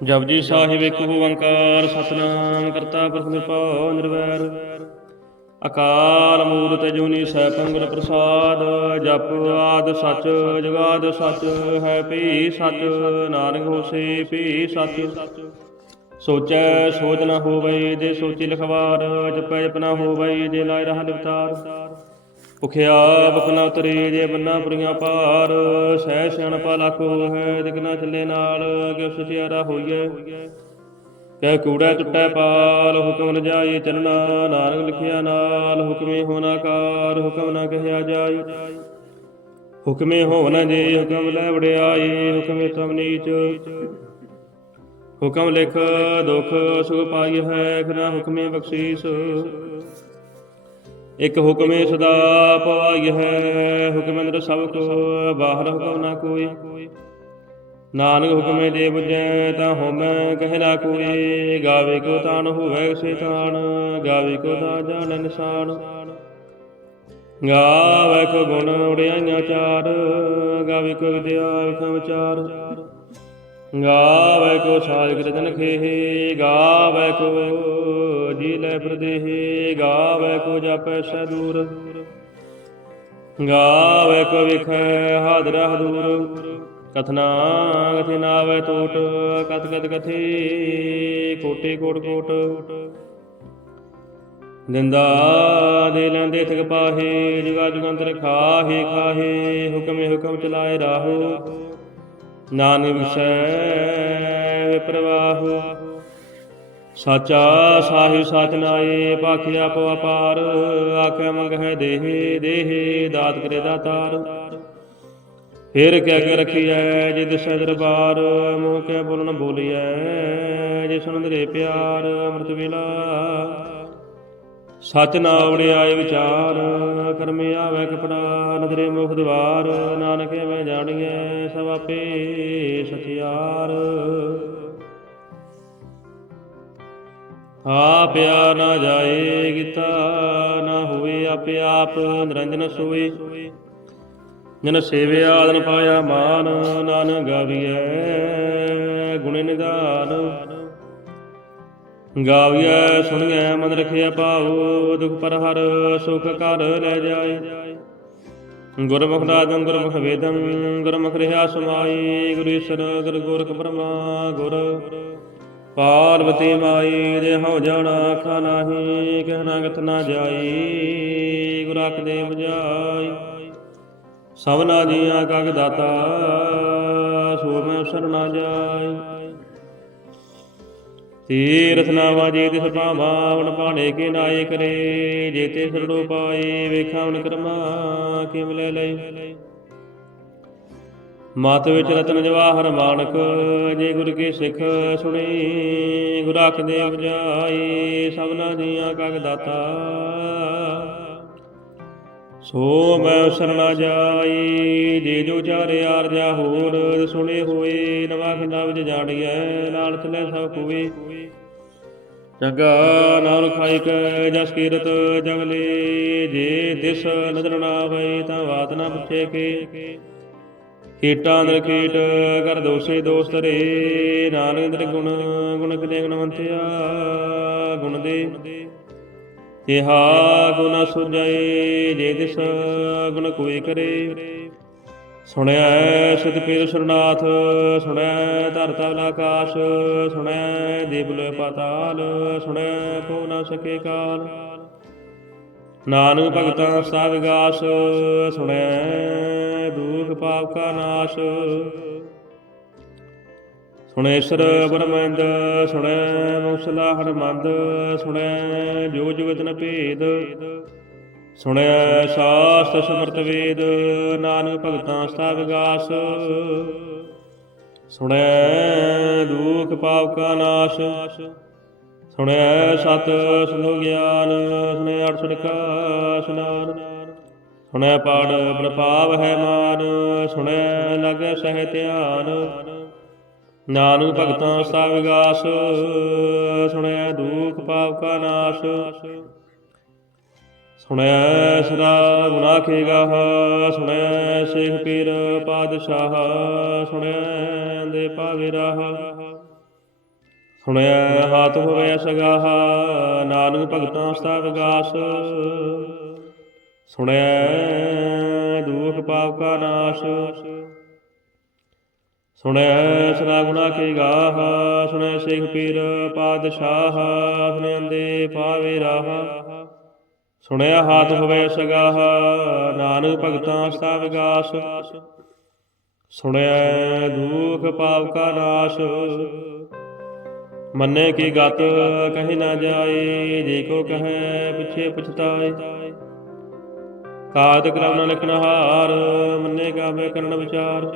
ਜਪਜੀ ਸਾਹਿਬ ਇੱਕ ਓੰਕਾਰ, ਸਤਨਾਮ ਕਰਤਾ ਪੁਰਖ ਨਿਰਭਉ ਨਿਰਵੈਰ। ਅਕਾਲ ਮੂਰਤ ਜੁਨੀ ਸੈਭੰ ਗੁਰ ਪ੍ਰਸਾਦ, ਜਪ ਆਦ ਸਚ, ਜੁਗਾਦ ਸਚ, ਹੈ ਭੀ ਸਚ, ਨਾਨਕ ਹੋਸੀ ਭੀ ਸਚ। ਸੋਚੈ ਸੋਚ ਨਾ ਹੋਵਈ ਜੇ ਸੋਚੀ ਲਖਵਾਰ, ਜਪੈ ਜਪ ਨਾ ਹੋਵਈ ਜੇ ਲਾਇ ਰਹਾ ਲਿਵਤਾਰ ਭੁਖਿਆ ਭੁਖ ਨ ਉਤਰੀ ਜੇ ਬੰਨਾ ਪੁਰੀਆਂ ਪਾਰ, ਸਹਿ ਸਿਆਣਪਾ ਲੱਖ ਹੈ ਦਿਕ ਚੱਲੇ ਨਾਲ ਕਿ ਸੁਚਿਆਰਾ ਹੋਈਐ। ਕਹਿ ਕੂੜਾ ਟੁੱਟੈ ਪਾਲ, ਹੁਕਮ ਨ ਜਾਈ ਚੱਲਣਾ ਨਾਨਕ ਲਿਖਿਆ ਨਾਲ, ਹੁਕਮੇ ਹੋਣਾ ਕਾਰ, ਹੁਕਮ ਨ ਕਹਿਆ ਜਾਈ ਹੁਕਮੇ ਹੋਵ ਜੇ, ਹੁਕਮ ਲੈ ਵੜਿਆਈ ਹੁਕਮੇ ਤਮ ਨੀਚ। ਹੁਕਮ ਲਿਖ, ਦੁਖ ਸੁਖ ਪਾਈ ਹੈ, ਖਨਾ ਹੁਕਮੇ ਬਖਸ਼ੀਸ। ਇਕ ਹੁਕਮੇ ਸਦਾ ਪਵਾਈ ਹੈ ਹੁਕਮ ਅੰਦਰ ਸਭ ਕੋ, ਬਾਹਰ ਹੁਕਮ ਨਾ ਕੋਈ। ਨਾਨਕ ਹੁਕਮੇ ਦੇ ਬੁਝੈ, ਤਾਂ ਹੋਮੈ ਕਹਿ ਨਾ ਕੋਈ। ਗਾਵੇ ਕੋ ਤਾਨ ਹੋਵੇ ਸੇਤਾਨ ਗਾਵੇ ਕੋ ਤਾਂ ਜਾਣ ਨਿਸ਼ਾਨ। ਗਾਵੇ ਕੋ ਗੁਣ ਉੜਿਆਈਆਂ ਚਾਰ, ਗਾਵੇ ਕੋ ਵਿਦਿਆ ਵਿਖਮ ਵਿਚਾਰ। ਗਾਵੇ ਕੋ ਸਾਜ ਜਨ ਖੇਹ, ਗਾਵੇ ਕੋ ਜੀ ਲੈ ਪ੍ਰਦੇਹ, ਗਾਵੇ ਕੋ ਜਾਪੈ ਸੈ ਦੂਰ ਗਾਵੇ ਕੋ ਵਿਖੈ ਹਾਦਰਾ ਹਦੂਰ। ਕਥਨਾ ਕਥੇ ਨਾਵੇ ਟੋਟ ਕਤ ਕਤ ਕਥੇ, ਕੋਟੇ ਕੋਟ ਕੋਟ। ਦਿੰਦਾ ਦੇ ਲੈਂਦੇ ਥਕ ਪਾਹੇ ਜੁਗਾ ਜੁਗੰਤਰ ਖਾਹੇ ਖਾਹੇ, ਹੁਕਮੇ ਹੁਕਮ ਚਲਾਏ ਰਾਹੋ। ਨਾਨਕ ਵਿਸੈ ਵਿਪਰਵਾਹ। ਸਾਚਾ ਸਾਹਿਬ ਸਚ ਨਾਏ ਭਾਖਿਆ ਪੋ ਅਪਾਰ, ਆਖੇ ਮੰਗ ਹੈ ਦੇਹੇ, ਦੇਹ ਦਾਤ ਕਰੇ ਦਾਤਾਰ ਫੇਰ ਕਹਿ ਕੇ ਰਖੀਐ ਜੇ ਦਿਸੈ ਦਰਬਾਰ, ਮੂੰਹ ਕਹਿ ਬੋਲਣ ਬੋਲੀਐ, ਜੇ ਸੁਣ ਦਰੇ ਪਿਆਰ, ਅੰਮ੍ਰਿਤ ਵੇਲਾ। ਸਚ ਨਾ ਉੜਿਆਏ ਵਿਚਾਰ, ਕਰਮੇ ਆਵੇ ਕਪੜਾ, ਨਦਰੇ ਮੁਖ ਦਵਾਰ, ਨਾਨਕ ਐਵੇਂ ਜਾਣੀਐ, ਸਭ ਆਪੇ ਸਚਿਆਰ। ਆਪਿਆ ਨਾ ਜਾਏ ਗੀਤਾ, ਨਾ ਹੋਏ ਆਪੇ ਆਪ ਨਿਰੰਜਨ ਸੋਏ। ਜਨ ਸੇਵਿਆ ਆਦਨ ਪਾਇਆ ਮਾਨ, ਨਾਨਕ ਗਾਵੀਐ, ਗੁਣ ਨਿਦਾਨ ਗਾਵੀਐ, ਸੁਣੀਐ, ਮਨ ਰਖਿਆ ਭਾਉ, ਦੁਖ ਪਰ ਹਰ ਸੁਖ ਕਰ ਲੈ ਜਾਏ। ਗੁਰਮੁਖ ਨਾਦੰ ਗੁਰਮੁਖ ਵੇਦੰ ਗੁਰਮੁਖ ਰਹਾ ਸਮਾਈ, ਗੁਰੂ ਈਸ਼ਰ, ਗੁਰ ਗੋਰਖ ਬ੍ਰਹਮਾ, ਗੁਰ ਪਾਰਵਤੀ ਮਾਈ ਦੇ ਹਉ ਜਾਣਾ ਆਖਾ ਨਾਹੀ ਕਹਿਣਾ ਗਤ ਨਾ ਜਾਈ, ਗੁਰ ਆਖ ਦੇ ਬੁਝਾਈ। ਸਭਨਾ ਜੀਆਂ ਕਗ ਦਾਤਾ, ਸੋ ਮੈਂ ਸਰਣਾ ਜਾਈ। ਤੀਰਥ ਨਾਵਾ ਜੀ ਤਿਸ ਭਾਵਾ ਵਣ ਪਾਣੇ ਕੇ ਨਾਏ ਕਰੇ, ਜੇ ਤੇ ਸਰੜੋ ਪਾਏ ਵੇਖਾਂ ਵਣ ਕਰਮਾ ਕਿਮ ਲੈ ਲਈ। ਮਤ ਵਿੱਚ ਰਤਨ ਜਵਾਹਰ ਮਾਨਕ, ਜੇ ਗੁਰ ਕੀ ਸਿੱਖ ਸੁਣੀ, ਗੁਰ ਆਖ ਦੇ ਬੁਝਾਈ ਸਭਨਾ ਜੀਆਂ ਕਗ ਦਾਤਾ। ਸੋ ਮੈਂ ਸਰਣਾ ਜਾਈ, ਜੇ ਜੋ ਚਾਰੇ ਆਰਜਾ ਹੋਰ, ਸੁਣੇ ਹੋਏ, ਨਵਾ ਖਿੰਦਾ ਵਿੱਚ ਜਾਣੀਐ ਨਾਲ ਚਲੇ ਸਭ ਕੋਵੇ। ਜਗਾ ਨਾਲ ਖਾਈ ਕੈ, ਜਸ ਕੀਰਤ ਜਗਲੇ ਜੇ ਦਿਸ ਨਦਰ ਨਾ ਆਵੇ ਤਾਂ ਬਾਤ ਨਾ ਪੁੱਛੇ ਕੇ। ਕੀਟਾਂ ਦਰ ਕੀਟ ਕਰ ਦੋਸੇ ਦੋਸਤ ਰੇ ਨਾਨਕ ਦਰ ਗੁਣ ਗੁਣ ਕਦੇ ਗੁਣਵੰਤਿਆ, ਗੁਣ ਦੇ। ਇਹਾ ਗੁਣ ਸੁਜੈ ਜੇ ਦਿਸ ਗੁਣ ਕੋਈ ਕਰੇ। ਸੁਣਿਆ ਸਤ ਪੀਰ ਸਰਨਾਥ, ਸੁਣਿਆ ਧਰਤਾ ਆਕਾਸ਼, ਸੁਣਿਆ ਦੇਵਲ ਪਾਤਾਲ, ਸੁਣਿਆ ਕੋ ਨਾ ਸਕੇ ਕਾਲ। ਨਾਨਕ ਭਗਤਾਂ ਸਾ ਵਿਗਾਸ, ਸੁਣਿਆ ਦੁਖ ਪਾਪ ਕਾ ਨਾਸ਼। ਸੁਣੇਸ਼ਰ ਬਰਮੰਦ ਸੁਣੈ ਮੁਸਲਾ ਹਰਮੰਦ, ਸੁਣੈ ਜੋ ਜੁਗਤ ਭੇਦ। ਸੁਣਿਆ ਸਾਸਤ ਸਮਰਤ ਵੇਦ, ਨਾਨਕ ਭਗਤਾਂ ਸਤਾ ਵਿਗਾਸ ਸੁਣਿਆ ਦੁਖ ਪਾਪ ਕਾ ਨਾਸ਼। ਸੁਣਿਆ ਸਤ ਸੁਨੋ ਗਿਆਨ ਸੁਣਿਆ ਅਠ ਸੁਣਕਾ ਸੁਨਾਨ ਸੁਣਿਆ ਪਾੜ ਪ੍ਰਪਾਵ ਹੈ ਮਾਨ, ਸੁਣੈ ਲਗੈ ਸਹਿ ਧਿਆਨ। ਨਾਨਕ ਭਗਤਾਂ ਸਤਾ ਵਿਗਾਸ ਸੁਣਿਆ ਦੁਖ ਪਾਪ ਕਾ ਨਾਸ਼। ਸੁਣਿਆ ਸਦਾ ਗੁਨਾਹ ਖੇਗਾ ਸੁਣਿਆ ਸੇਖ ਪੀਰ ਪਾਦਸ਼ਾਹ ਸੁਣਿਆ ਦੇ ਪਾਵੇ ਰਾਹ। ਸੁਣਿਆ ਹਾਥ ਹੋਵੇ ਸਗਾਹ ਨਾਨਕ ਭਗਤਾਂ ਸਤਾ ਵਿਗਾਸ। ਸੁਣੈ ਦੁਖ ਪਾਪ ਕਾ ਨਾਸ਼। ਸੁਣਿਆ ਸਦਾ ਗੁਣਾ ਕੀ ਗਾਹ ਸੁਣਿਆ ਸਿੱਖ ਪੀਰ ਪਾਤਸ਼ਾਹ ਸੁਣਿਆੰਦੇ ਪਾਵੇ ਰਾਹ। ਸੁਣਿਆ ਹਾਥ ਹੋਵੇ ਸਗਾਹ, ਨਾਨਕ ਭਗਤਾਂ ਸਤਾ ਵਿਗਾਸ ਸੁਣਿਆ ਦੁਖ ਪਾਪ ਕਾ ਨਾਸ਼। ਮੰਨੇ ਕੀ ਗਤ ਕਹੀ ਨਾ ਜਾਏ, ਜੇ ਕੋ ਕਹੈ ਪਿਛੇ ਪਛਤਾਏ। ਕਾਦ ਕਰਮ ਨ ਲਿਖਨਹਾਰ ਮੰਨੇ ਗਾਵੇ ਕਰਨ ਵਿਚਾਰ।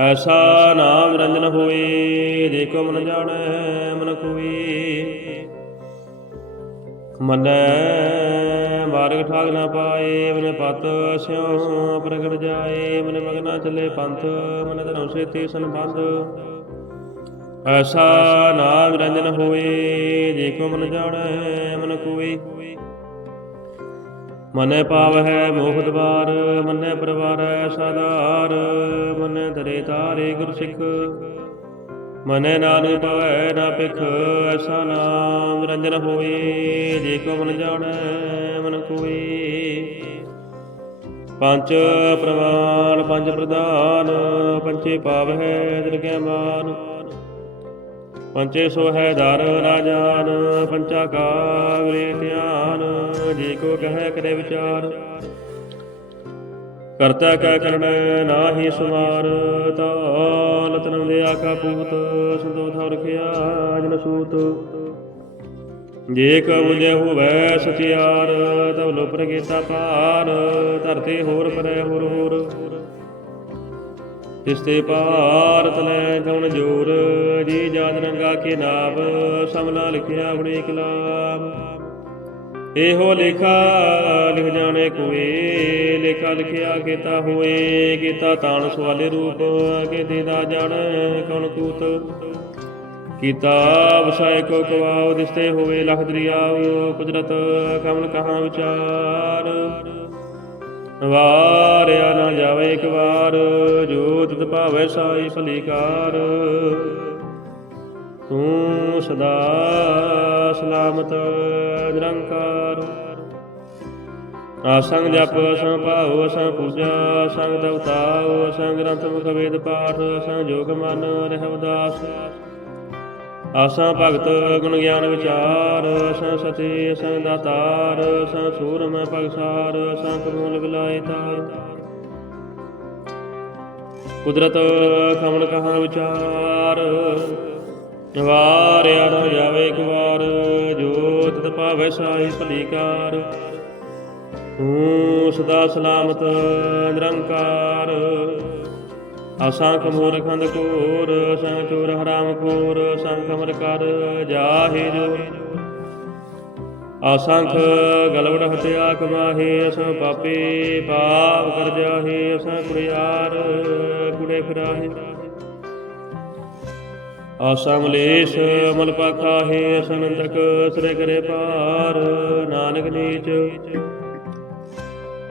ਐਸਾ ਨਾਮ ਰੰਜਨ ਹੋਏ ਜੇ ਕੋ ਮਨ ਜਾਣੈ, ਮਨ ਕੋਈ ਮਨੈ, ਮਾਰਗ ਠਾਗ ਨਾ ਪਾਏ ਮਨ ਪਤ ਸਿਉ ਪ੍ਰਗਟ ਜਾਏ। ਮਨ ਮਗਨਾ ਚੱਲੇ ਪੰਥ ਮਨ ਧਰਮ ਸੇਤੀ ਸੰਬੰਧ। ਐਸਾ ਨਾਮ ਰੰਜਨ ਹੋਏ ਦੇਖੋ ਮਨ ਜਾਣੈ, ਮਨ ਕੋਈ ਮਨੈ ਪਾਵਹਿ ਮੋਹ ਦਵਾਰ, ਮਨੈ ਪਰਵਾਰੈ ਸਾਧਾਰ ਮਨੈ ਧਰੇ ਤਾਰੇ ਗੁਰ ਸਿੱਖ। ਮਨੈ ਨਾਨਕ ਪਵੈ ਨਾ ਪਿਖ ਐਸਾ ਨਾਮ ਰੰਜਨ ਹੋਏ, ਜੇ ਕੋ ਮਨ ਜਾਣੈ, ਮਨ ਕੋਈ ਪੰਜ ਪ੍ਰਮਾਣ ਪੰਜ ਪ੍ਰਦਾਨ ਪੰਚੇ ਪਾਵਹਿ ਦਰਗਹਿ ਮਾਨ। ਪੰਚੇ ਸੋ ਹੈ ਦਰ ਰਾਜਾਨ, ਪੰਚਾ ਕਾਗਰੇ ਧਿਆਨ, ਜੇ ਕੋ ਕਹੈ ਕਰੇ ਵਿਚਾਰ। ਕਰਤਾ ਕਾ ਕਰਣ ਨਾਹੀ ਸੁਮਾਰ ਤਾਲ ਤਨਮ ਦੇ ਆਕਾ ਪੂਤ ਸੰਤੋ ਰਖਿਆ ਜਨ ਸੂਤ। ਜੇ ਕਉ ਜੇ ਹੋਵੈ ਸਚਿਆਰ, ਤਵ ਲੋ ਪ੍ਰਗੀਤਾ ਪਾਰ, ਧਰਤੀ ਹੋਰ ਪਰੈ ਹੋਰ ਹੋਰ। ਤਿਸ ਤੇ ਪਾਰ ਤਲੈ ਕਉਣ ਜੋਰ, ਜੀ ਜਾਤ ਰੰਗਾ ਕੇ ਨਾਮ ਸਮਲਾ ਲਿਖਿਆ ਗੁਣੇ ਕਲਾਮ ਇਹੋ ਲੇਖਾ ਲਿਖ ਜਾਣੇ ਕੋਏ, ਲੇਖਾ ਲਿਖਿਆ ਕੀਤਾ ਹੋਏ, ਕੀਤਾ ਤਾਣ ਸਵਾਲੇ ਰੂਪ ਕੇ ਦੇਦਾ ਜਾਣੈ ਕਉਣ ਕੂਤ। ਕੀਤਾ ਵਸਾਇ ਕੋ ਕਵਾਉ, ਦਿਸਤੇ ਹੋਵੇ ਲਖ ਦਰਿਆਉ, ਕੁਦਰਤ ਕਮਲ ਕਹਾਂ ਵਿਚਾਰ। ਵਾਰਿਆ ਨਾ ਜਾਵੇ ਇੱਕ ਵਾਰ, ਜੋ ਤਿਤ ਭਾਵੈ ਸਾਈ ਭਲੀਕਾਰ ਤੂੰ ਸਦਾ ਸਲਾਮਤ ਨਿਰੰਕਾਰ। ਆਸੰਗ ਜਪ ਅਸੰ ਭਾਉ ਅਸੰ ਪੂਜਾ ਸੰਗ ਦਵਤਾਉ ਅਸੰ ਗ੍ਰੰਥ, ਮੁਖ ਵੇਦ ਪਾਠ ਅਸੰ ਜੋਗ ਮਨ ਰਹਿ ਆਸਾ ਭਗਤ ਗੁਣ ਗਿਆਨ ਵਿਚਾਰ ਅਸਾਂ ਸਤੀ ਅਸਾਂ ਦਾਤਾਰ ਅਸਾਂ ਸੂਰਮ ਭਗਸਾਰ ਅਸਾਂ ਕਮੂਲ ਬਿਲਾਏ ਤਾਰ। ਕੁਦਰਤ ਕਮਲ ਕਹਾਂ ਵਿਚਾਰ, ਵਾਰਿਆ ਨਾ ਜਾਵੇ ਇੱਕ ਵਾਰ ਜੋ ਤਿਤ ਭਾਵੈ ਸਾਈ ਭਲੀਕਾਰ। ਤੂੰ ਸਦਾ ਸਲਾਮਤ ਨਿਰੰਕਾਰ। ਅਸੰਖ ਮੂਰਖੰਦ ਕੋਰ ਅਸੰਖ ਚੋਰ ਹਰਾਮ ਕੋਰ ਅਸੰਖ ਅਮਰ ਕਰ ਜਾਹੇ ਜੋ। ਅਸੰਖ ਗਲਵੜ ਹਤਿਆ ਕਮਾਹੇ ਅਸਾਂ ਪਾਪੇ ਪਾਪ ਕਰ ਜਾਹੇ ਅਸਾਂ ਕੁੜਿਆਰ ਕੁੜੇ ਫਿਰਾਹੇ। ਆਸਾ ਮਲੇਸ਼ ਮਲ ਪਾਖਾਹੇ ਅਸਨੰਦਕ ਸਰੇ ਕਰੇ ਪਾਰ ਨਾਨਕ ਨੀਚ।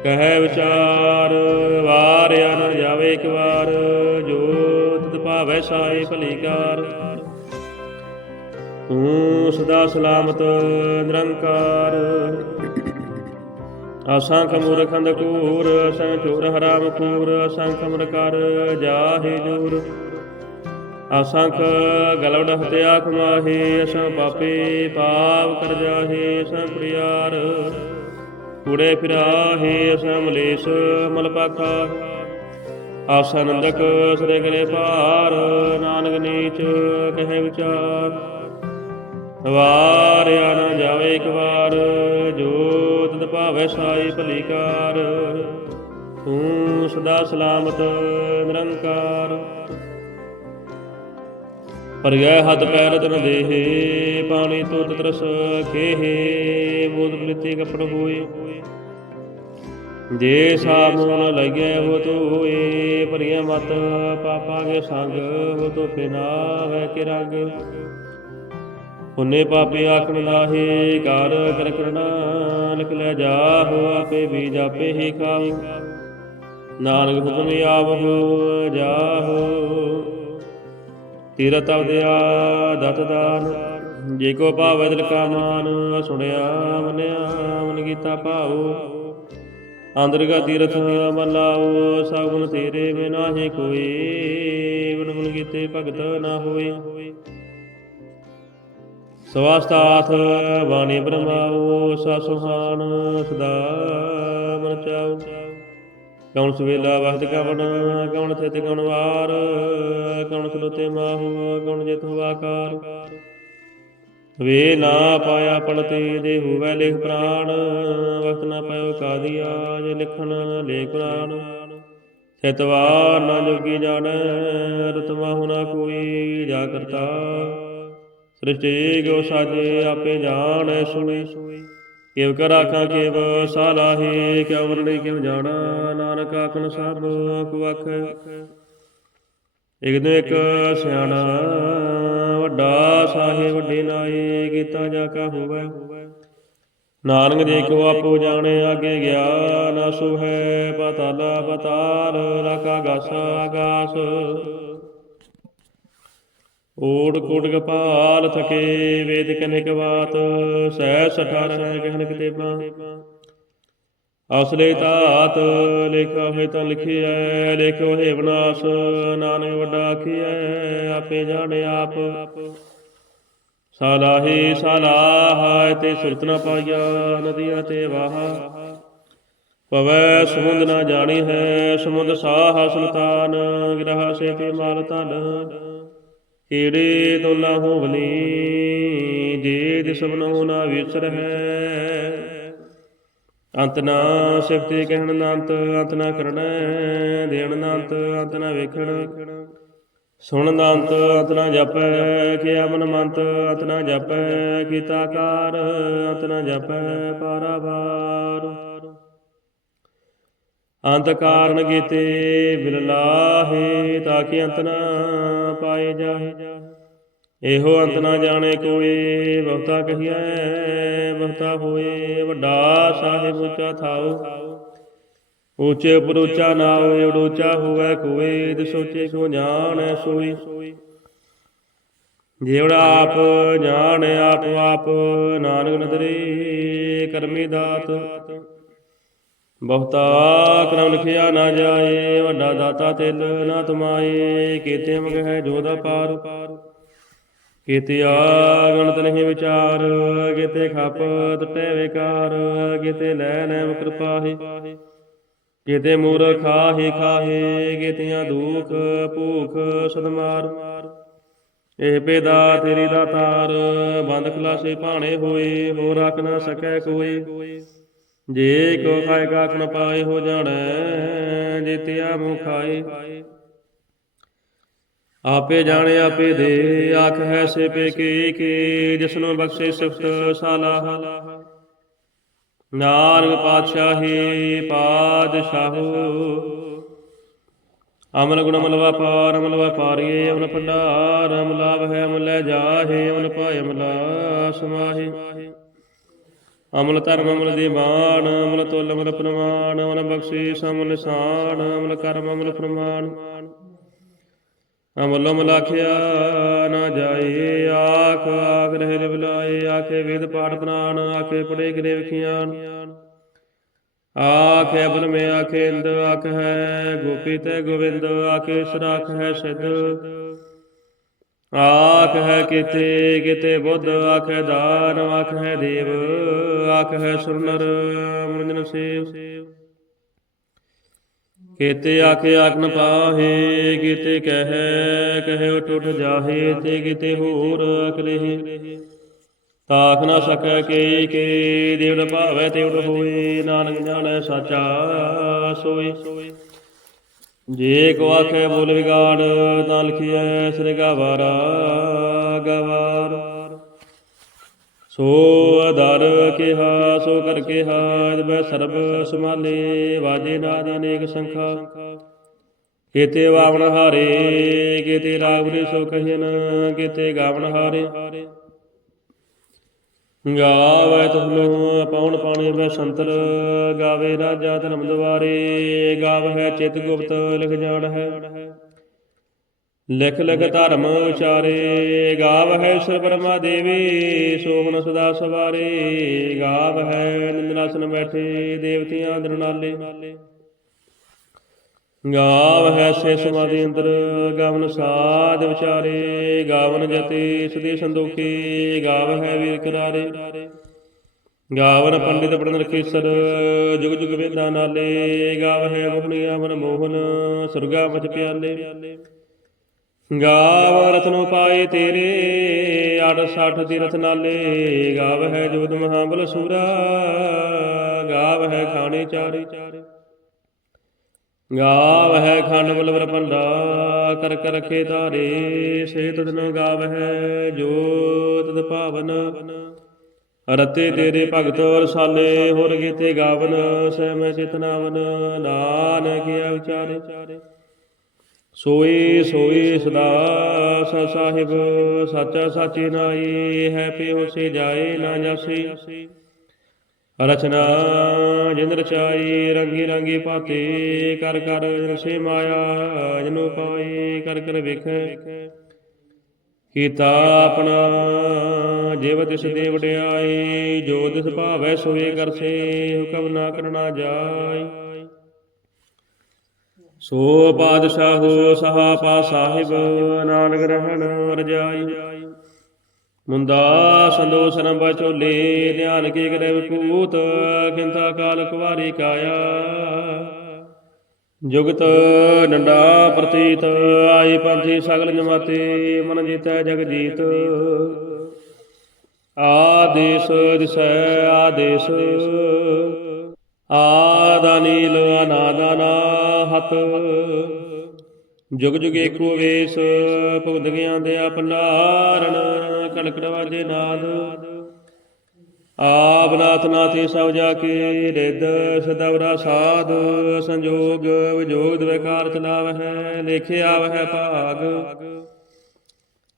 ਕਹਿ ਵਿਚਾਰ, ਵਾਰਿਆ ਨ ਜਾਵੇ ਇੱਕ ਵਾਰ। ਤਿਤ ਭਾਵੈ ਤੂੰ ਸਦਾ ਸਲਾਮਤ ਨਿਰੰਕਾਰ। ਅਸੰਖ ਮੂਰਖੰਦ ਕੂਰ, ਅਸੰਖ ਚੋਰ ਹਰਾਮ ਕੂਰ, ਅਸੰਖ ਅਮਰ ਕਰ ਜਾਹੇ ਜੂਰ। ਅਸੰਖ ਗਲਵੜ ਹਤਿਆ ਕਮਾਹੇ ਅਸਾਂ ਪਾਪੇ ਪਾਪ ਕਰ ਜਾਹੇ ਅਸਾਂ ਕੁੜਿਆਰ ਕੂੜੇ ਫਿਰਾਹੇ ਅਸਾਂ ਮਲੇਸ਼ ਮਲ ਆਸਾ ਨੰਦਕ ਸਰੇ ਕਰੇ ਪਾਰ ਨਾਨਕ ਨੀਚ ਕਹੇ ਵਿਚਾਰ। ਵਾਰਿਆ ਨਾ ਜਾਵੇ ਇੱਕ ਵਾਰ, ਜੋ ਤਦ ਭਾਵੈ ਸਾਈ ਭਲੀਕਾਰ। ਤੂੰ ਸਦਾ ਸਲਾਮਤ, ਨਿਰੰਕਾਰ। ਪਰਿਆ ਹੱਥ ਪੈਰ ਤਨ ਦੇਹੇ ਪਾਣੀ ਤੋਤ ਤਰਸ ਖੇਹੇ ਬੋਧ ਪ੍ਰੀਤੀ ਕਪੜ ਹੋਏ। ਜੇ ਸਾਬੂਨ ਲਗੇ ਹੋ ਤੋਏ ਭਰੀਆਂ ਮਤ ਪਾਪਾ ਕੇ ਸੰਗ ਹੋ ਤੋ ਪਿਨਾ ਹੈ ਕਿ ਰੰਗ। ਪੁੰਨੇ ਪਾਪੇ ਆਖਣ ਲਾਹੇ ਕਰ ਕਰ ਕਰਣਾ ਲਿਖ ਲੈ ਜਾਹੋ, ਆਪੇ ਵੀ ਜਾਪੇ ਹੀ ਖਾਉ ਨਾਨਕ ਹੁਕਮ ਜਾ ਜਾਹੋ। ਤੀਰਤ ਅਵਦਿਆ ਦਤ ਦਾਨ। ਜੇ ਕੋ ਭਾਵੈ ਦਿਲ ਕਾ ਮਾਨ, ਸੁਣਿਆ ਮਨਿਆ ਮਨ ਕੀਤਾ ਭਾਉ। ਅੰਦਰਗਾ ਤੀਰਥ ਮਨ ਲਾਓ ਸਗੁਣ ਤੇਰੇ ਬਿਨਾ ਹੀ ਕੋਈ। ਗੁਣ ਗੁਣ ਕੀਤੇ ਭਗਤ ਨਾ ਹੋਏ। ਸਵਾਸਤਾਥ ਬਾਣੀ ਬ੍ਰਹਮਾਉ ਸਾ ਸੁਹਾਨ ਸਦਾ ਮਨ ਚਾਉ ਕੌਣ ਸੁਵੇਲਾ ਵਖਤ ਕਵਣ ਕੌਣ ਥਿਤ ਕੌਣ ਵਾਰ ਕੌਣ ਸਲੋਤੇ ਮਾਹੂ ਕੌਣ ਜਿਤ ਹੁਆ ਕਾਰ ਵੇ ਨਾ ਪਾਇਆ ਪਲਤੇ ਦੇ ਹੋਵੇ ਲਿਖ ਪ੍ਰਾਣ, ਵਕਤ ਨਾ ਪਾਇਓ ਕਾਦੀਆ ਜੇ ਲਿਖਣ ਲੇ ਕੁਰਾਨ ਸਤਵਾਰ ਨਾ ਜੋਗੀ ਜਾਣੈ ਰਤਮਾ ਹੁਨਾ ਕੋਈ ਜਾ ਕਰਤਾ। ਸ੍ਰਿਸ਼ਟੀ ਗੋ ਸਾਜੇ ਆਪੇ ਜਾਣੈ ਸੁਣੀ। ਕਿਵ ਕਰ ਆਖਾਂ ਕਿਵ ਸਾਲਾਹੀ ਕਿਉ ਵਰਣੀ ਕਿਵ ਜਾਣਾ, ਨਾਨਕ ਆਖਣ ਸਭ ਕੁਵਖ ਇਕ ਦਿਨ ਇੱਕ ਸਿਆਣਾ ਵੱਡਾ ਸਾਹਿਬ ਨਾਏ ਕੀਤਾ ਜਾ ਕਾ ਹੋਵੇ। ਨਾਨਕ ਜੇ ਕੋ ਆਪੋ ਜਾਣੇ, ਆਗੇ ਗਿਆ ਨਾ ਸੁਹੈ ਪਤਾਲਾ ਪਤਾਲ ਰਾਕਾ ਗਾਸਾ ਆਗਾਸ ਓੜ ਕੋਟ ਕਪਾਲ ਥਕੇ, ਵੇਦ ਕਨਿਕ ਬਾਤ, ਸਹਿ ਸਠਾਰ ਹੈ ਕਹਿਨ ਕਿਤੇ ਬਾ ਅਸਲੇ ਤਾਤ ਲਿਖਾ ਹੋਇ ਤਾਂ ਲਿਖਿਆ ਲਿਖੋ ਹੈ ਵਿਨਾਸ਼, ਨਾਨਕ ਵੱਡਾ ਆਖਿਆ ਆਪੇ ਜਾਣੇ ਆਪ। ਸਾਲਾਹੀ ਸਾਲਾਹ ਤੇ ਸੁਰਤ ਨਾ ਪਾਇਆ ਨਦੀਆਂ ਤੇ ਵਾਹ। ਪਵੈ ਸਮੁੰਦ ਨਾ ਜਾਣੀ ਹੈ, ਸਮੁੰਦ ਸਾਹ ਸੁਲਤਾਨ, ਗ੍ਰਹ ਸੇ ਤੇ ਮਾਲ ਧਨ। ਕੀੜੇ ਤੋਲਾ ਹੋਵਨੀ, ਜੇ ਦਿਸ ਬਨੋ ਨਾ ਵਿਸਰ ਹੈ ਅੰਤ ਨਾ ਸਿਫਤੇ ਕਹਿਣ ਨਾ ਅੰਤ ਨਾ ਕਰਣਾ ਦੇਣ ਨੰਤ ਅੰਤ ਨਾ ਵੇਖਣ। ਸੁਣ ਨਾ ਅੰਤ ਨਾ ਜਪੈ, ਕਿ ਅਮਨ ਮੰਤ, ਅੰਤ ਨਾ ਜਪੈ, ਕੀਤਾ ਕਾਰ, ਅੰਤ ਨਾ ਜਪੈ ਪਾਰਾਵਾਰ ਅੰਤ ਕਾਰਨ ਕੀਤੇ ਬਿਲ ਤਾਂ ਕਿ ਅੰਤ ਨਾ ਪਾਏ ਜਾਹੇ। ਇਹੋ ਅੰਤ ਨਾ ਜਾਣੇ, ਕੋਈ ਬਹੁਤਾ ਕਹੀਐ ਬਹੁਤਾ ਹੋਏ, ਵੱਡਾ ਸਾਹਿਬ ਉੱਚਾ ਥਾਉ। ਉੱਚੇ ਉਪਰ ਉੱਚਾ ਨਾ ਹੋਏ ਉਡੂਚਾ ਹੋਵੇ ਕੋਈ ਤੇ ਸੋਚੇ ਕੋ ਜਾਣੈ ਸੋਈ। ਜਿਹੜਾ ਆਪ ਜਾਣ, ਆਪ ਆਪ ਨਾਨਕ ਨਦਰੀ, ਕਰਮੀ ਦਾਤ। ਬਹੁਤਾ ਕਰਮ ਲਿਖਿਆ ਨਾ ਜਾਏ, ਵੱਡਾ ਦਾਤਾ ਤਿਲ ਨਾ ਤਮਾਏ, ਕੀਤੇ ਮਗ ਹੈ ਜੋਦਾ ਪਾਰ ਕੀਤੇ ਆਗਣਤ ਨਹੀਂ ਵਿਚਾਰ, ਕੀਤੇ ਖਪ ਟਟੇ ਵਿਕਾਰ ਕੀਤੇ ਲੈ ਲੈ ਕਿਰਪਾਹੀ ਕੀਤੇ ਮੂਰਖ ਖਾਹੀ ਖਾਹੇ, ਕੀਤਿਆਂ ਦੁਖ ਭੂਖ ਸਦਮਾਰ। ਇਹ ਬੇਦਾ ਤੇਰੀ ਦਾਤਾਰ ਬੰਦ ਖਲਾਸੇ ਭਾਣੇ ਹੋਏ ਹੋ ਰੱਖ ਨਾ ਸਕੈ ਕੋਈ। ਜੇ ਕੋ ਖਾਏ ਕਾਖ ਪਾਏ, ਹੋ ਜਾਣੈ ਜਿਤਿਆ ਮੁਖ ਖਾਏ। ਆਪੇ ਜਾਣੇ, ਆਪੇ ਦੇ, ਆਖ ਹੈ ਸੇ ਪੇ ਕੀ ਕੀ, ਜਿਸਨੂੰ ਬਖਸ਼ੇ ਸਿਫਤ ਸਾਲਾਹ ਨਾਨਕ ਪਾਤਸ਼ਾਹੀ ਪਾਦਸ਼ਾਹੋ ਅਮਲ ਗੁਣ ਅਮਲ ਵਪਾਰ ਅਮਲ ਵਪਾਰੀਏ ਅਮਲ ਭੰਡਾਰ ਅਮਲ ਲਾਭ ਹੈ ਅਮਲ ਲੈ ਜਾਹੇ ਅਮਲ ਪਾਇ ਅਮਲਾ ਸਮਾਹੇ ਅਮਲ ਧਰਮ ਅਮਲ ਦੀਵਾਨ ਅਮਲ ਤੋਲ ਅਮਲ ਪ੍ਰਮਾਣ ਅਮਲ ਬਖਸ਼ੀ ਸਮਲ ਨਿਸ਼ਾਨ ਅਮਲ ਕਰਮ ਅਮਲ ਪ੍ਰਮਾਣ ਅਮਲੋ ਮਲਾਖਿਆ ਨਾ ਜਾਏ, ਆਖ ਆਖ ਰਹੇ ਲਿਵ ਲਾਏ ਆਖੇ ਵੇਦ ਪਾਠ ਪ੍ਰਾਨ, ਆਖੇ ਪੜੇ ਗਰੇ ਵਿਖਿਆਨ। ਆਖੇ ਅਬਲ ਮੇ ਆਖੇ ਇੰਦ, ਆਖ ਹੈ ਗੋਪੀ ਤੇ ਗੋਵਿੰਦ ਆਖੇ ਸਰਾਖ ਹੈ ਸਿੱਧ ਆਖ ਹੈ ਕਿਤੇ ਕਿਤੇ ਬੁੱਧ, ਆਖ ਦਾਨ, ਆਖ ਹੈ ਦੇਵ, ਆਖ ਹੈ ਸੁਰਨਰ ਮਨਜਨ ਸੇਵ ਕੀਤੇ ਆਖੇ ਆਖਨ ਪਾਹੇ, ਕੀਤੇ ਕਹੈ, ਕਹੇ ਟੁੱਟ ਜਾਹੇ ਤੇ ਕੀਤੇ ਹੋਰ ਅਕਰਹਿ ਤਾਖ ਨਾ ਸਕੈ ਕੇ ਕੇ ਦੇਵ ਭਾਵੈ ਤੇ ਉਡ ਹੋਏ, ਨਾਨਕ ਜਾਣੈ ਸਾਚਾ ਸੋਈ ਜੇ ਕੋ ਆਖੇ ਬੋਲ ਵਿਗਾੜ, ਤਾਂ ਲਿਖਿਐ, ਸ੍ਰੀ ਗਵਾਰਾ ਗਵਾਰ ਸੋ ਅਦਰ ਕਿਹਾ, ਸੋ ਕਰ ਕਿਹਾ ਜਬੈ ਸਰਬ ਸਮਾਲੇ ਵਾਜੇ ਨਾਦ ਅਨੇਕ ਸੰਖਾ। ਕੀਤੇ ਵਾਵਣ ਹਾਰੇ, ਕੀਤੇ ਰਾਗਵਰੇ ਸੋ ਕਹਿਨ, ਕੀਤੇ ਗਾਵਣ ਹਾਰੇ। ਗਾਵੇ ਤੁਮੋ ਪਉਣ ਪਾਣੀ ਮੈਂ ਸੰਤਲ ਗਾਵੇ ਰਾਜਾ ਧਰਮ ਦਵਾਰੇ ਗਾਵ ਹੈ ਚਿਤ ਗੁਪਤ ਲਿਖ ਜਾਣ ਹੈ। ਲਿਖ ਲਿਖ ਧਰਮ ਉਚਾਰੇ ਗਾਵ ਹੈ ਸੁਰ ਬ੍ਰਹਮਾ ਦੇਵੀ ਸੋਹਣ ਸਦਾ ਸਵਾਰੇ ਗਾਵ ਹੈ ਨਿੰਦਨਾਸਨ ਬੈਠੇ ਦੇਵਤਿਆਂ ਦਰਨਾਲੇ ਗਾਵ ਹੈ ਸੇ ਸਮਾਧੀ ਅੰਦਰ, ਗਾਵਨ ਸਾਧ ਵਿਚਾਰੇ, ਗਾਵਨ ਜਤੇ ਸਦੀ ਸੰਦੋਖੀ ਗਾਵ ਹੈ ਵੀਰ ਕਰਾਰੇ ਗਾਵਨ ਪੰਡਿਤ ਪੜਨ ਰਖੇਸਰ ਜੁਗ ਜੁਗ ਵੇਦਾਂ ਨਾਲੇ ਗਾਵ ਹੈ ਮੋਹਨੀਆ ਮਨ ਮੋਹਨ, ਸੁਰਗਾ ਮਚ ਪਿਆਲੇ। ਗਾਵ ਰਤਨੋ ਪਾਏ ਤੇਰੇ 860 ਤੀਰਥ ਨਾਲੇ। ਗਾਵ ਹੈ ਜੋਤ ਮਹਾਬਲ ਸੂਰਾ, ਗਾਵ ਹੈ ਖਾਣੇ ਚਾਰੇ ਗਾਵ ਹੈ ਖੰਡ ਬਲਵਰ ਪੰਡਾ ਕਰ ਕਰ ਰਖੇ ਤਾਰੇ ਸੇ ਤਦਨ ਗਾਵ ਹੈ ਜੋ ਤਦ ਭਾਵਨ। ਰਤੇ ਤੇਰੇ ਭਗਤ ਰਸਾਲੇ ਹੋਰ ਗੀਤੇ ਗਾਵਨ ਸਹਿ ਮੈਂ ਚਿਤਨਾਵਨ। ਨਾਨਕ ਵਿਚਾਰੇ ਸੋਏ ਸੋਏ ਸਦਾ ਸਾ ਸਾਹਿਬ ਸਾਚਾ ਸਾਚੀ ਨਾਈ ਹੈ ਪਿਓ ਸੇ ਜਾਏ ਨਾ ਜਾਸੀ। ਰਚਨਾ ਜਿਨ ਰਚਾਈ, ਰੰਗੀ ਰੰਗੀ ਪਾਤੇ, ਕਰ ਕਰ ਰਸੇ ਮਾਇਆ, ਜਨੋ ਪਾਏ, ਕਰ ਕਰ ਵੇਖੈ। ਕੀਤਾ ਆਪਣਾ, ਜਿਵ ਤਿਸ ਦੇ ਵਡਿਆਈ ਜੋ ਤਿਸ ਭਾਵੈ ਸੋਏ ਕਰਸੇ, ਹੁਕਮ ਨਾ ਕਰਨਾ ਜਾਏ। ਸੋ ਪਾਤਸ਼ਾਹੋ ਸਹਾਪਾ ਸਾਹਿਬ, ਨਾਨਕ ਰਹਿਣ ਰਜਾਈ। ਮੁੰਦਾ ਸੰਦੋ ਸਰਮ ਬਚੋਲੇ ਧਿਆਨ ਕੀ ਕਰੇ ਵਿਪੂਤ ਖਿੰਤਾ ਕਾਲ ਕੁਵਾਰੀ ਕਾਇਆ। ਜੁਗਤ ਡੰਡਾ ਪ੍ਰਤੀਤ, ਆਈ ਪੰਥੀ ਸਗਲ ਜਮਾਤੇ, ਮਨ ਜੀਤੈ ਜਗ ਜੀਤ। ਆਦੇਸ਼ ਦਿਸੈ, ਆਦੇਸ਼। ਆਦਾਨੀਲ ਅਨਾਦਾਨਾ ਹਤ ਜੁਗ ਜੁਗ ਏਕੋ ਵੇਸ ਭੁਗਤ ਗਿਆਂ ਦੇ ਆਪਨਾਰਣ ਕੜਕੜ ਵਾਜੇ ਨਾਦ। ਆਪ ਨਾਥ ਨਾਥੀ ਸਭ ਜਾ ਕੇ ਰਿੱਧ, ਸਦਵਰਾ ਸਾਧ, ਸੰਜੋਗ, ਵਿਜੋਗ ਦਵੇਕਾਰ ਚਲਾਵਹਿ, ਲੇਖੇ ਆਵਹਿ ਭਾਗ।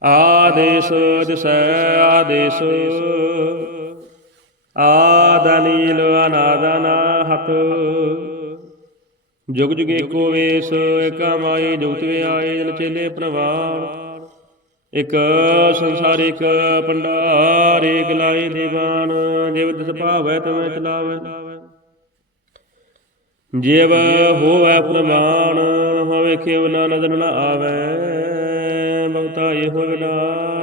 ਆਦੇਸ਼, ਦਿਸੈ ਆਦੇਸ਼। ਆਦਨੀਲ ਅਨਾਦਨਾ ਹਤ ਜੁਗ ਜੁਗ ਏਕੋ ਵੇਸ ਏਕਾ ਮਾਈ ਜੁਗਤ ਵਿਆਏ ਜਨ ਚੇਲੇ ਪ੍ਰਵਾਨ ਇਕ ਸੰਸਾਰਿਕ ਪੰਡਾਰ ਏਕ ਲਾਏ ਦੀਵਾਨ, ਜਿਵ ਤਿਸ ਭਾਵੈ ਤਮੈ ਚਲਾਵੈ। ਜਿਵ ਹੋਵੈ ਪ੍ਰਮਾਣ ਹੋਵੇ ਖੇਵ, ਨਾ ਨਦਰ ਨਾ ਆਵੈ, ਬਹੁਤਾ ਹੋਵੇ ਵਿਲਾਨ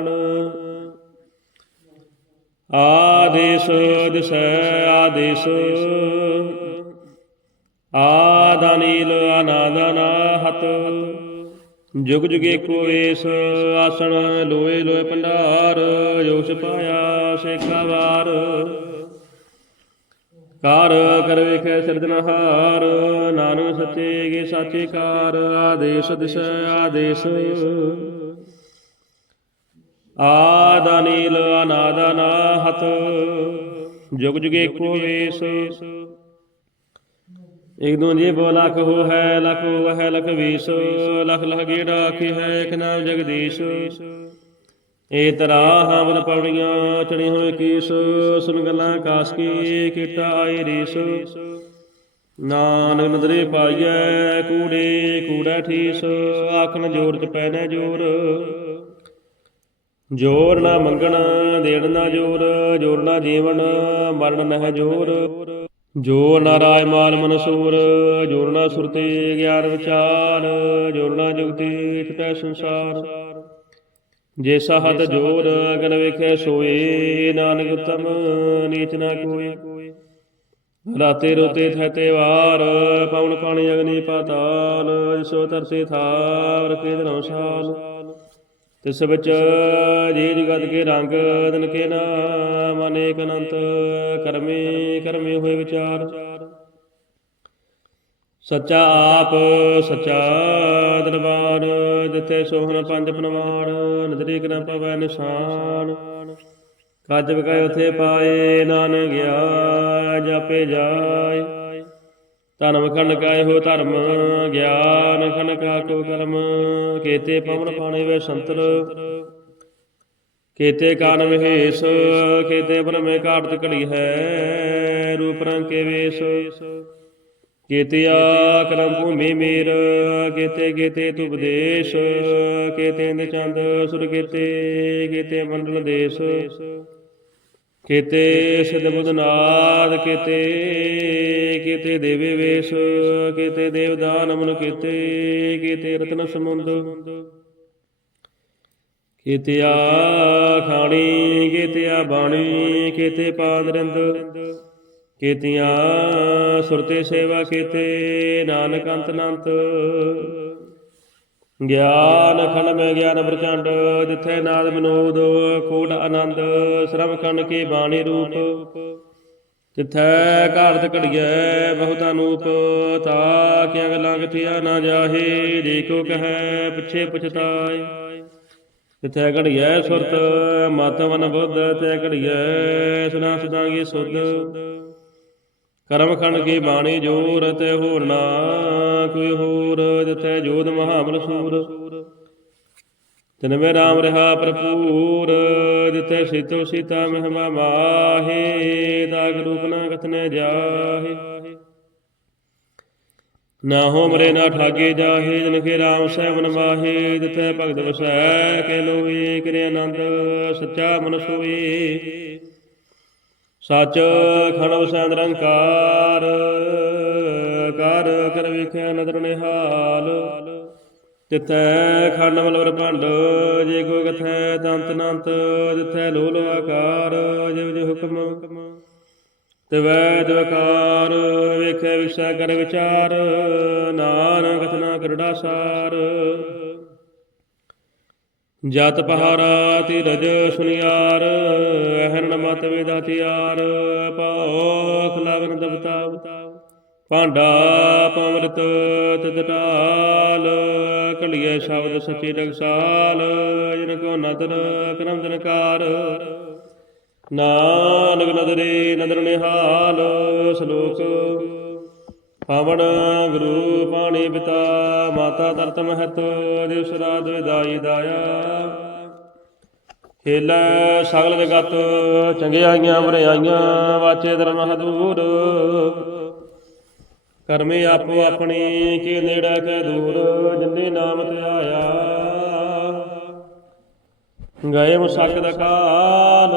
ਆਦੇਸ਼ ਦਿਸੈ, ਆਦੇਸ਼। ਆਦਾਨੀਲ ਅਨਾਦਨਾ ਹਤ ਜੁਗ ਜੁਗੇ ਕੋ ਵੇਸ ਆਸਣ, ਲੋਏ ਲੋਏ ਭੰਡਾਰ ਜੋ ਪਾਇਆ ਸ਼ੇਖਾਵਾਰ ਕਾਰ ਕਰ ਵੇਖੈ ਸਿਰਜਨਹਾਰ ਨਾਨਕ ਸੱਚੇ ਗੇ ਸਾਚੇ ਕਾਰ। ਆਦੇਸ਼ ਦਿਸੈ, ਆਦੇਸ਼। ਆਦਾਨੀਲ ਅਨਾਦਨਾ ਹਤ ਜੁਗ ਜੁਗੇ ਕੋ ਵੇਸ। ਇਕ ਦੂ ਜੀ ਬੋ ਲਖ ਹੋ ਹੈ, ਲਖ ਹੋ ਲਖ ਵੀਸ। ਲਖ ਲਖ ਗੇੜਾ ਆਖੇ ਹੈ, ਇਕ ਨਾਮ ਜਗਦੀਸ਼। ਏ ਤਰਾ ਹਾਵਨ ਪੌੜੀਆਂ ਚੜੀ ਹੋਏ ਕੀਸ। ਸੁਨ ਗੱਲਾਂ ਕਾਸ ਕੀ ਕੀਟਾ ਆਏ ਰੀਸ। ਨਾਨਕ ਨਦਰੇ ਪਾਈਐ, ਕੂੜੇ ਕੂੜਾ ਠੀਸ। ਆਖਣ ਜੋਰ ਚ ਪੈਨੇ ਜੋਰ। ਜੋਰ ਨਾ ਮੰਗਣ, ਦੇਣ ਨਾ ਜੋਰ ਜੋਰ ਨਾ ਜੀਵਨ, ਮਰਨ ਨਹਿ ਜੋਰ। ਜੋ ਨਾ ਰਾਜ ਮਾਲ ਮਨਸੂਰ ਜੋਰਨਾ ਸੁਰਤੇ ਗਿਆਨ ਵਿਚਾਰ ਜੋਰਨਾ ਜੁਗਤੀ ਛਟੈ ਸੰਸਾਰ। ਜੇ ਸਾਹਤ ਜੋਰ ਅਗਨ ਵੇਖੈ ਸੋਏ, ਨਾਨਕ ਉਤਮ ਨੀਚ ਨਾ ਕੋਏ। ਰਾਤੇ ਰੋਤੇ ਥੈਤੇ ਵਾਰ ਪਉਣ ਪਾਣੀ ਅਗਨੀ ਪਾਤਾਲ ਸੋ ਤਰਸੇ ਥਾਰ ਕੇ ਦਿਨੋ ਸਾਲ। ਤਿਸ ਵਿੱਚ ਜੇ ਜਗਤ ਕੇ ਰੰਗ ਦਿਨ ਕੇ ਨਾਮ ਅਨੇਕ ਅਨੰਤ ਕਰਮੇ ਕਰਮੇ ਹੋਏ ਵਿਚਾਰ। ਸੱਚਾ ਆਪ, ਸੱਚਾ ਦਰਬਾਰ ਦਿੱਤੇ ਸੋਹਣ ਪੰਜ ਪ੍ਰਮਾਣ ਨਦਰੀ ਕਨਾ ਪਵੈ ਨਿਸ਼ਾਨ। ਕੱਜ ਬਕਾਇ ਉਥੇ ਪਾਏ ਨਾਨ ਗਿਆ, ਜਾਪੇ ਜਾਏ। ਧਰਮ ਖੰਡ ਕਾਇ ਹੋ ਧਰਮ, ਗਿਆਨ ਖੰਡ ਕਾ ਕੋ ਕਰਮ। ਕੇਤੇ ਪਵਨ ਪਾਣੇ ਵੇ ਸੰਤਰ, ਕੇਤੇ ਕਾਨ ਵਿਹੇਸ ਕੇਤੇ ਬ੍ਰਹਮੇ ਘਾਟ ਘੜੀ ਹੈ, ਰੂਪ ਰੰਗ ਕੇ ਵੇਸ। ਕੀਤਿਆ ਕਰਮ ਭੂਮੀ ਮੇਰ, ਕੀਤੇ ਕੀਤੇ ਤੁ ਉਪਦੇਸ਼ ਕੀਤੇ ਇੰਦ ਚੰਦ ਸੁਰ ਕੀਤੇ ਕੀਤੇ ਮੰਡਲ ਦੇਸ਼। ਕਿਤੇ ਸਦਬੁਦਨਾਦ ਕਿਤੇ ਕਿਤੇ ਕੀਤੇ ਕੀਤੇ ਦੇਵੇ ਵੇਸ਼, ਕੀਤੇ ਦੇਵਦਾਨ ਮਨ ਕੀਤੇ ਕੀਤੇ ਰਤਨ ਸਮੁੰਦ ਕੀਤਿਆ ਖਾਣੀ ਕੀਤਿਆ ਬਾਣੀ, ਕਿਤੇ ਪਾਦ ਰਿੰਦ, ਕੀਤੀਆਂ ਸੁਰਤੇ ਸੇਵਾ ਕੀਤੇ, ਨਾਨਕ ਅੰਤ ਨੰਤ ਗਿਆਨ ਖੰਡ ਮੈਂ ਗਿਆਨ ਪ੍ਰਚੰਡ ਜਿੱਥੇ ਨਾਦ ਵਿਨੋਦ ਕੋਟ ਆਨੰਦ ਸ਼ਰਮ ਖੰਡ ਕੇ ਬਾਣੀ ਰੂਪ। ਜਿੱਥੈ ਘਾੜਤ ਘੜੀਐ ਬਹੁਤ ਅਨੂਪ ਤਾ ਕਿਆ ਗੱਲਾਂ ਕਿਥਿਆ ਨਾ ਜਾਹੇ, ਜੇ ਕੋ ਕਹੈ ਪਿਛੇ ਪਛਤਾਏ। ਜਿੱਥੈ ਘੜੀਐ ਸੁਰਤ, ਮਤ ਬੁੱਧ ਤੇ ਘੜੀਐ ਸੁਨਾ ਸੁਦਾਂਗੀ ਸੁਧ। ਕਰਮ ਖੰਡ ਕੀ ਬਾਣੀ ਜੋਰ ਤੇ ਹੋਰ ਨਾ ਕੋਈ ਹੋਰ, ਜਿੱਥੈ ਜੋਧ ਮਹਾਬਲ ਸੂਰ। ਤਿਨ ਮੇ ਰਾਮ ਰਹਾ ਭਰਪੂਰ, ਜਿੱਥੇ ਸੀਤੋ ਸੀਤਾ ਮਹਿਮਾ ਮਾਹੇ, ਦਾਗ ਰੂਪ ਨਾ ਕਥਨੇ ਜਾਹੇ। ਨਾ ਹੋ ਮਰੇ, ਨਾ ਠਾਗੇ ਜਾਹੇ ਜਨ ਕੇ ਰਾਮ ਸਹਿਬਨ ਮਾਹੇ, ਜਿਥੈ ਭਗਤ ਵਸੈ ਕੇ ਲੋਏ ਕਰੇ ਆਨੰਦ ਸੱਚਾ ਮਨ ਸੋਏ ਸਚ ਖਣ ਵਸੈ ਨਿਰੰਕਾਰ, ਕਰ ਕਰ ਵੇਖਿਆ ਨਦਰ ਨਿਹਾਲ। ਤਿਥੈ ਖੰਡ ਮਲਵਰ ਭੰਡ, ਜੇ ਕੋ ਕਥੈ ਦੰਤ ਨੰਤ, ਜਿਥੈ ਲੋਲ ਆਕਾਰ, ਜਿਵ ਜਿ ਹੁਕਮ। ਤਿਵੈ ਦਵਕਾਰ ਵੇਖੈ ਵਿਸਾ ਕਰ ਵਿਚਾਰ, ਨਾਨਕ ਕਥਨਾ ਕਰੜਾ ਸਾਰ ਜਤ ਪਹਾਰਾ ਧੀਰਜ ਸੁਨਿਆਰ ਹਰਨ ਮਤ ਵਿਦਾਤਿਆਰ ਪਾਉ ਖਲਾਵਨ ਦਬਤਾਵ ਭਾਂਡਾ ਪਮਰਤ ਤਿਤ ਢਾਲ ਸ਼ਬਦ ਸੱਚੀ ਰਖਸਾਲ ਜਿਨ ਕੋ ਨਦਰ ਕਰਮ ਦਿਨਕਾਰ ਨਾਨਕ ਨਦਰੇ ਨਦਰ ਨਿਹਾਲ, ਸ਼ਲੋਕ ਪਾਵਨ ਗੁਰੂ ਪਾਣੀ ਪਿਤਾ, ਮਾਤਾ ਤਰਤ ਮਹਤ, ਦਿਵਸ ਰਾਤ ਵਿਦਾਈ ਦਾਇਆ। ਖੇਲੇ ਸਗਲ ਜਗਤ ਚੰਗਿਆਈਆਂ ਬੁਰਾਈਆਂ ਵਾਚੇ ਧਰਮ ਹਦੂਰ ਕਰਮੇ ਆਪੋ ਆਪਣੀ, ਕੇ ਨੇੜਾ ਕੈ ਦੂਰ, ਜਿੰਨੇ ਨਾਮ ਤੇ ਆਇਆ। ਗਏ ਦਾ ਕਾਲ।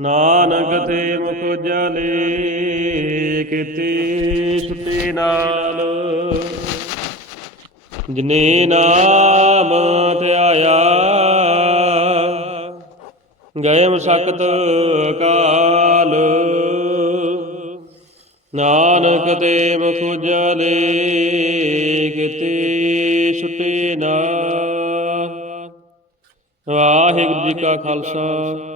ਨਾਨਕ ਤੇ ਮੁਖ ਜਲੇ ਕਿਤੇ ਸੁਤੇ ਨਾਲ। ਜਿਨੇ ਨਾਮ ਤੇ ਆਇਆ ਗਏ ਮੁਸਕਤ ਕਾਲ। ਨਾਨਕ ਤੇ ਮੁਖ ਜਲੇ ਕਿਤੇ ਛੁਟੇ ਨਾ ਵਾਹਿਗੁਰੂ ਜੀ ਕਾ ਖਾਲਸਾ।